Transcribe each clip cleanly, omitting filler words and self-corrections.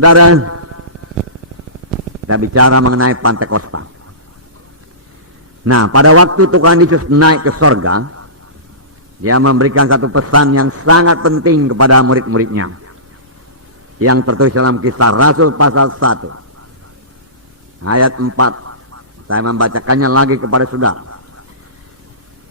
Saudara, kita bicara mengenai Pantekosta. Nah, pada waktu Tuhan Yesus naik ke sorga, dia memberikan satu pesan yang sangat penting kepada murid-muridnya, yang tertulis dalam Kisah Rasul pasal 1 ayat 4. Saya membacakannya lagi kepada saudara.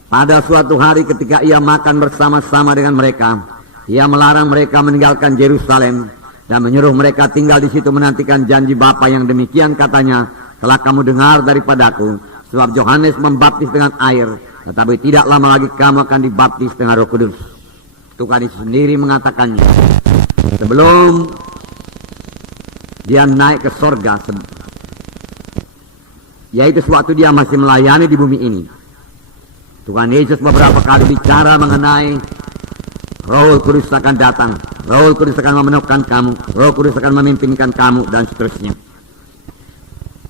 Pada suatu hari ketika ia makan bersama-sama dengan mereka, ia melarang mereka meninggalkan Yerusalem dan menyuruh mereka tinggal di situ menantikan janji Bapa yang demikian katanya, telah kamu dengar daripadaku, sebab Yohanes membaptis dengan air, tetapi tidak lama lagi kamu akan dibaptis dengan Roh Kudus. Tuhan Yesus sendiri mengatakannya sebelum dia naik ke sorga, yaitu sewaktu dia masih melayani di bumi ini. Tuhan Yesus beberapa kali bicara mengenai Roh Kudus akan datang, Roh Kudus akan memenuhkan kamu, Roh Kudus akan memimpinkan kamu, dan seterusnya.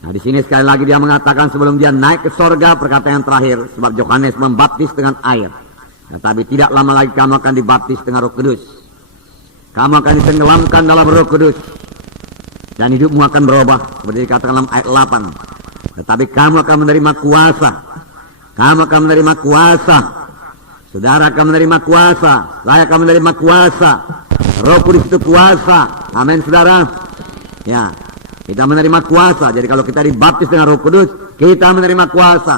Nah, di sini sekali lagi dia mengatakan sebelum dia naik ke sorga, perkataan yang terakhir, sebab Yohanes membaptis dengan air, tetapi tidak lama lagi kamu akan dibaptis dengan Roh Kudus. Kamu akan ditenggelamkan dalam Roh Kudus, dan hidupmu akan berubah, seperti dikatakan dalam ayat 8. Tetapi kamu akan menerima kuasa. Kamu akan menerima kuasa. Saudara akan menerima kuasa. Saya akan menerima kuasa. Roh Kudus itu kuasa. Amin, saudara. Ya, kita menerima kuasa. Jadi kalau kita dibaptis dengan Roh Kudus, kita menerima kuasa.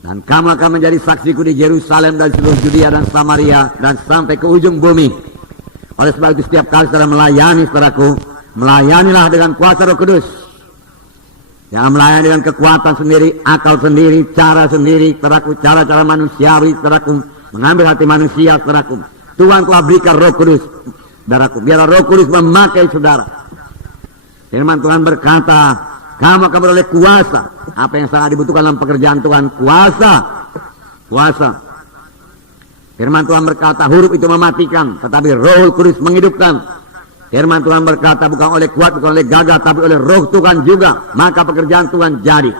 Dan kamu akan menjadi saksiku di Yerusalem dan seluruh Judea dan Samaria dan sampai ke ujung bumi. Oleh sebab itu setiap kali saudara melayani, saudaraku, melayanilah dengan kuasa Roh Kudus. Jangan melayani dengan kekuatan sendiri, akal sendiri, cara sendiri, saudaraku, cara-cara manusiawi, saudaraku, mengambil hati manusia, saudaraku. Tuhan telah berikan Roh Kudus, saudaraku. Biarlah Roh Kudus memakai saudara. Firman Tuhan berkata, kamu akan beroleh kuasa. Apa yang sangat dibutuhkan dalam pekerjaan Tuhan? Kuasa. Kuasa. Firman Tuhan berkata, huruf itu mematikan, tetapi Roh Kudus menghidupkan. Firman Tuhan berkata, bukan oleh kuat, bukan oleh gagah, tapi oleh Roh Tuhan juga, maka pekerjaan Tuhan jadi.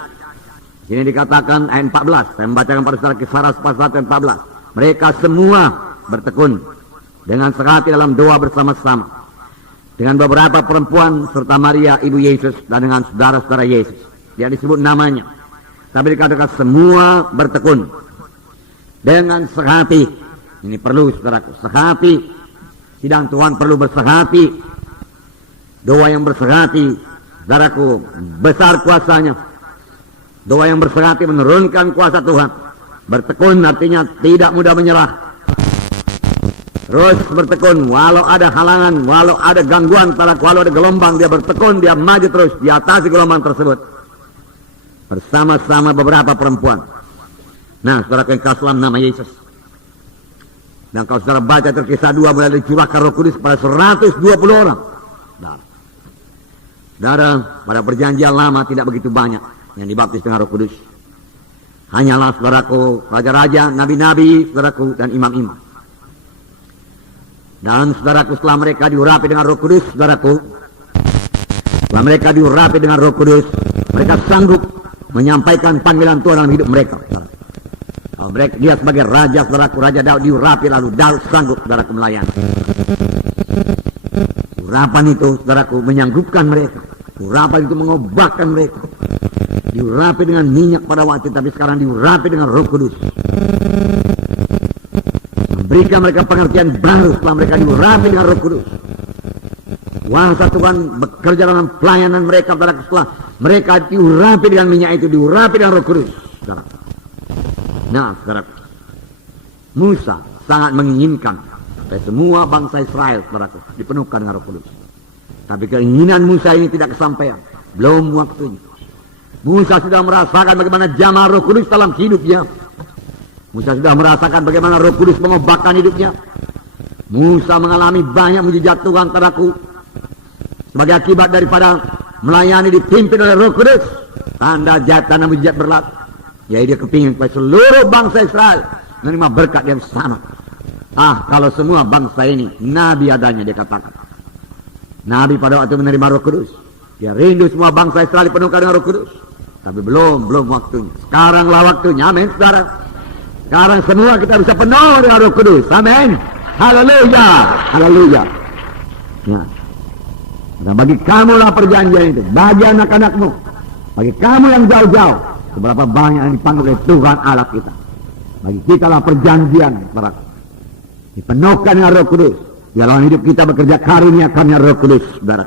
Ini dikatakan ayat 14. Saya membacakan pada saudara Kisah Rasul pasal 1 ayat 14. Mereka semua bertekun dengan sehati dalam doa bersama-sama dengan beberapa perempuan serta Maria ibu Yesus dan dengan saudara-saudara Yesus. Dia disebut namanya, tapi dikatakan semua bertekun dengan sehati. Ini perlu, saudaraku, sehati. Sidang Tuhan perlu bersehati. Doa yang bersehati, saudaraku, besar kuasanya. Doa yang bersehati menurunkan kuasa Tuhan. Bertekun artinya tidak mudah menyerah. Terus bertekun, walau ada halangan, walau ada gangguan, walau ada gelombang, dia bertekun, dia maju terus, di atas gelombang tersebut. Bersama-sama beberapa perempuan. Nah, saudara yang kasih nama Yesus. Dan kalau saudara baca Kisah 2, mulai dicurahkan Roh Kudus pada 120 orang. Saudara, pada perjanjian lama tidak begitu banyak yang dibaptis dengan Roh Kudus. Hanyalah, saudaraku, raja-raja, nabi-nabi, saudaraku, dan imam-imam. Dan saudaraku, setelah mereka diurapi dengan Roh Kudus, saudaraku, setelah mereka diurapi dengan Roh Kudus, mereka sanggup menyampaikan panggilan Tuhan dalam hidup mereka. Kalau mereka, dia sebagai raja, saudaraku, Raja Daud diurapi, lalu Daud sanggup, saudaraku, melayani. Urapan itu, saudaraku, menyanggupkan mereka. Urapan itu mengobatkan mereka. Diurapi dengan minyak pada waktu, tapi sekarang diurapi dengan Roh Kudus. Memberikan mereka pengertian baru setelah mereka diurapi dengan Roh Kudus. Kuasa Tuhan bekerja dalam pelayanan mereka, saudaraku, setelah mereka diurapi dengan minyak itu, diurapi dengan Roh Kudus, saudaraku. Nah, saudaraku, Musa sangat menginginkan supaya semua bangsa Israel, saudaraku, dipenuhkan dengan Roh Kudus. Tapi keinginan Musa ini tidak kesampaian, belum waktunya. Musa sudah merasakan bagaimana jamaah Roh Kudus dalam hidupnya. Musa sudah merasakan bagaimana Roh Kudus mengubahkan hidupnya. Musa mengalami banyak mujizat Tuhan, saudaraku, sebagai akibat daripada melayani dipimpin oleh Roh Kudus. Tanda jahit, tanda mujizat berlaku. Ya, dia kepingin supaya seluruh bangsa Israel menerima berkat yang sama. Kalau semua bangsa ini nabi adanya, dia katakan. Nabi pada waktu menerima Roh Kudus, dia rindu semua bangsa Israel dipenuhkan dengan Roh Kudus. Tapi belum waktunya. Sekaranglah waktunya, amin, saudara. Sekarang semua kita bisa penuh dengan Roh Kudus, amin. Haleluya, haleluya. Ya. Nah, bagi kamulah perjanjian itu, bagi anak-anakmu, bagi kamu yang jauh-jauh, seberapa banyak yang dipanggil oleh Tuhan Allah kita. Bagi kita lah perjanjian, saudara. Dipenuhkan dengan Roh Kudus. Dalam hidup kita bekerja karunia-karunia Roh Kudus, saudara.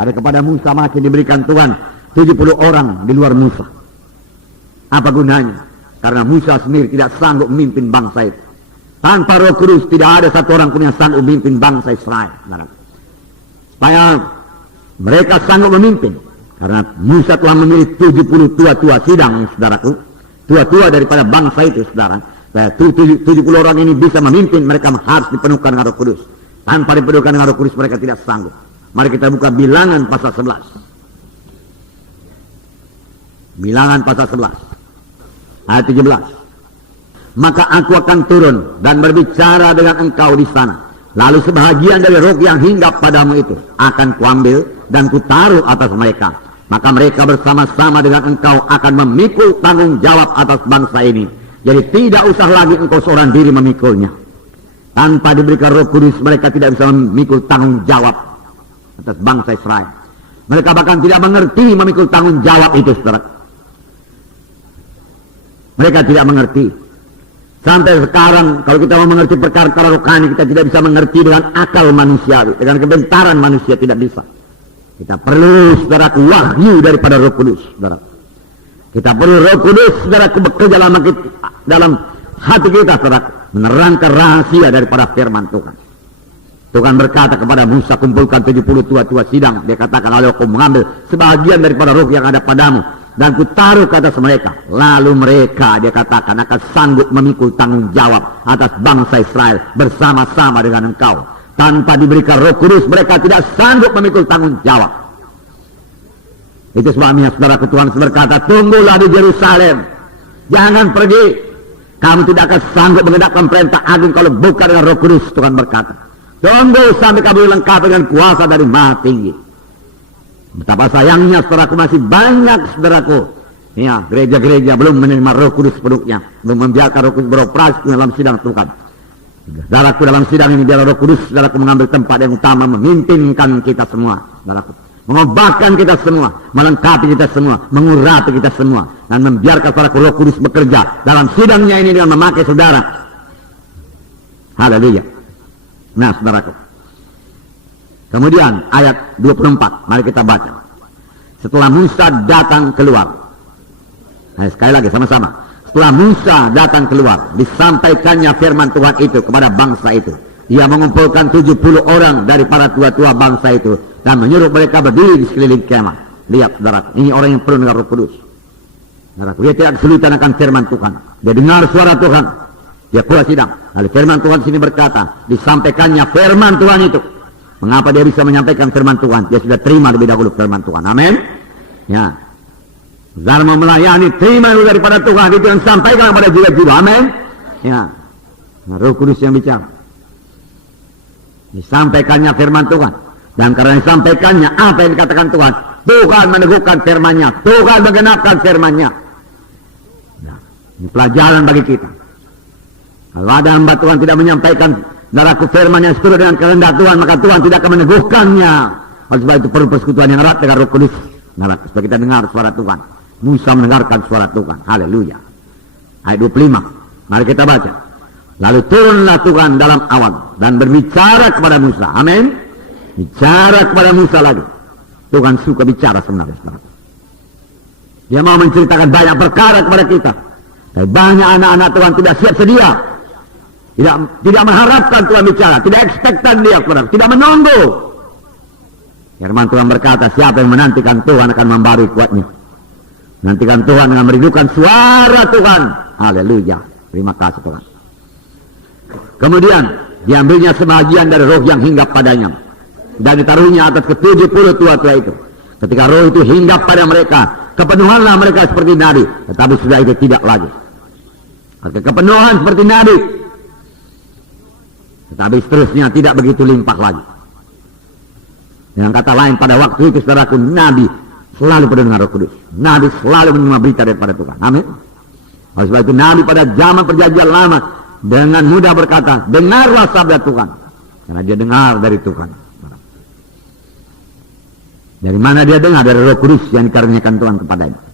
Ada kepada Musa masih diberikan Tuhan 70 orang di luar Musa. Apa gunanya? Karena Musa sendiri tidak sanggup memimpin bangsa itu. Tanpa Roh Kudus tidak ada satu orang pun yang sanggup memimpin bangsa Israel, saudara. Supaya mereka sanggup memimpin. Karena Musa telah memilih 70 tua-tua sidang, saudaraku. Tua-tua daripada bangsa itu, saudara. 70 orang ini bisa memimpin, mereka harus dipenuhkan dengan Roh Kudus. Tanpa dipenuhkan dengan Roh Kudus mereka tidak sanggup. Mari kita buka Bilangan pasal 11. Bilangan pasal 11. Ayat 17. Maka aku akan turun dan berbicara dengan engkau di sana. Lalu sebahagian dari roh yang hinggap padamu itu akan kuambil dan kutaruh atas mereka. Maka mereka bersama-sama dengan engkau akan memikul tanggung jawab atas bangsa ini. Jadi tidak usah lagi engkau seorang diri memikulnya. Tanpa diberikan Roh Kudus mereka tidak bisa memikul tanggung jawab atas bangsa Israel. Mereka bahkan tidak mengerti memikul tanggung jawab itu, saudara. Mereka tidak mengerti. Sampai sekarang kalau kita mau mengerti perkara-perkara rohani, kita tidak bisa mengerti dengan akal manusiawi, dengan kebentaran manusia tidak bisa. Kita perlu, saudara, wahyu daripada Roh Kudus, saudara. Kita perlu Roh Kudus, saudara, bekerja dalam hati kita, saudara, menerangkan rahasia daripada firman Tuhan. Tuhan berkata kepada Musa, kumpulkan 70 tua-tua sidang. Dia katakan, lalu aku mengambil sebahagian daripada roh yang ada padamu dan kutaruh ke atas mereka. Lalu mereka, dia katakan, akan sanggup memikul tanggung jawab atas bangsa Israel bersama-sama dengan engkau. Tanpa diberikan Roh Kudus mereka tidak sanggup memikul tanggung jawab. Itu sebabnya saudara Tuhan berkata, tunggulah di Yerusalem, jangan pergi. Kamu tidak akan sanggup menegakkan perintah agung kalau bukan dengan Roh Kudus. Tuhan berkata, tunggu sampai kamu lengkap dengan kuasa dari Maha Tinggi. Betapa sayangnya saudaraku, masih banyak saudaraku, ya, gereja-gereja belum menerima Roh Kudus sepenuhnya, belum membiarkan Roh Kudus beroperasi dalam sidang Tuhan. Saudaraku, dalam sidang ini biar Roh Kudus, saudaraku, mengambil tempat yang utama, memimpinkan kita semua, saudaraku, mengobahkan kita semua, melengkapi kita semua, mengurapi kita semua, dan membiarkan saudaraku Roh Kudus bekerja dalam sidangnya ini dengan memakai saudara. Haleluya. Nah, saudaraku, kemudian ayat 24, mari kita baca. Setelah Musa datang keluar, sekali lagi sama-sama. Setelah Musa datang keluar, disampaikannya firman Tuhan itu kepada bangsa itu. Ia mengumpulkan 70 orang dari para tua-tua bangsa itu dan menyuruh mereka berdiri di sekeliling kemah. Lihat, saudara, ini orang yang penuh dengan Roh Kudus. Saudara, dia tidak kesulitan akan firman Tuhan. Dia dengar suara Tuhan. Dia pula sidang. Lalu firman Tuhan sini berkata, disampaikannya firman Tuhan itu. Mengapa dia bisa menyampaikan firman Tuhan? Dia sudah terima lebih dahulu firman Tuhan. Amin. Ya. Saudara mau melayani, terima dulu daripada Tuhan. Itu yang sampaikan kepada jiwa-jiwa. Amin. Ya. Nah, Roh Kudus yang bicara. Disampaikannya firman Tuhan. Dan karena disampaikannya, apa yang dikatakan Tuhan? Tuhan meneguhkan firman-Nya. Tuhan menggenapkan firman-Nya. Nah, ini pelajaran bagi kita. Kalau ada hamba Tuhan tidak menyampaikan daraku firman yang seturut dengan kehendak Tuhan, maka Tuhan tidak akan meneguhkannya. Oleh sebab itu perlu persekutuan yang erat dengan Roh Kudus. Nah, supaya kita dengar suara Tuhan. Musa mendengarkan suara Tuhan. Haleluya. Ayat 25. Mari kita baca. Lalu turunlah Tuhan dalam awan dan berbicara kepada Musa. Amin. Bicara kepada Musa lagi. Tuhan suka bicara sebenarnya. Dia mau menceritakan banyak perkara kepada kita. Tapi banyak anak-anak Tuhan tidak siap sedia. Tidak mengharapkan Tuhan bicara, tidak ekspektan dia, tidak menunggu. Firman Tuhan berkata, siapa yang menantikan Tuhan akan membarui kuatnya. Menantikan Tuhan dengan merindukan suara Tuhan. Haleluya. Terima kasih Tuhan. Kemudian diambilnya sebagian dari roh yang hinggap padanya dan ditaruhnya atas ke-70 tua-tua itu. Ketika roh itu hinggap pada mereka, kepenuhanlah mereka seperti nadi. Tetapi sudah itu tidak lagi. Kepenuhan seperti nadi. Tetapi seterusnya tidak begitu limpah lagi. Dengan kata lain, pada waktu itu saudaraku, Nabi selalu penuh dengan Roh Kudus. Nabi selalu menerima berita daripada Tuhan. Amin. Oleh sebab itu Nabi pada zaman perjanjian lama dengan mudah berkata, dengarlah sabda Tuhan. Karena dia dengar dari Tuhan. Dari mana dia dengar? Dari Roh Kudus yang dikaruniakan Tuhan kepadanya.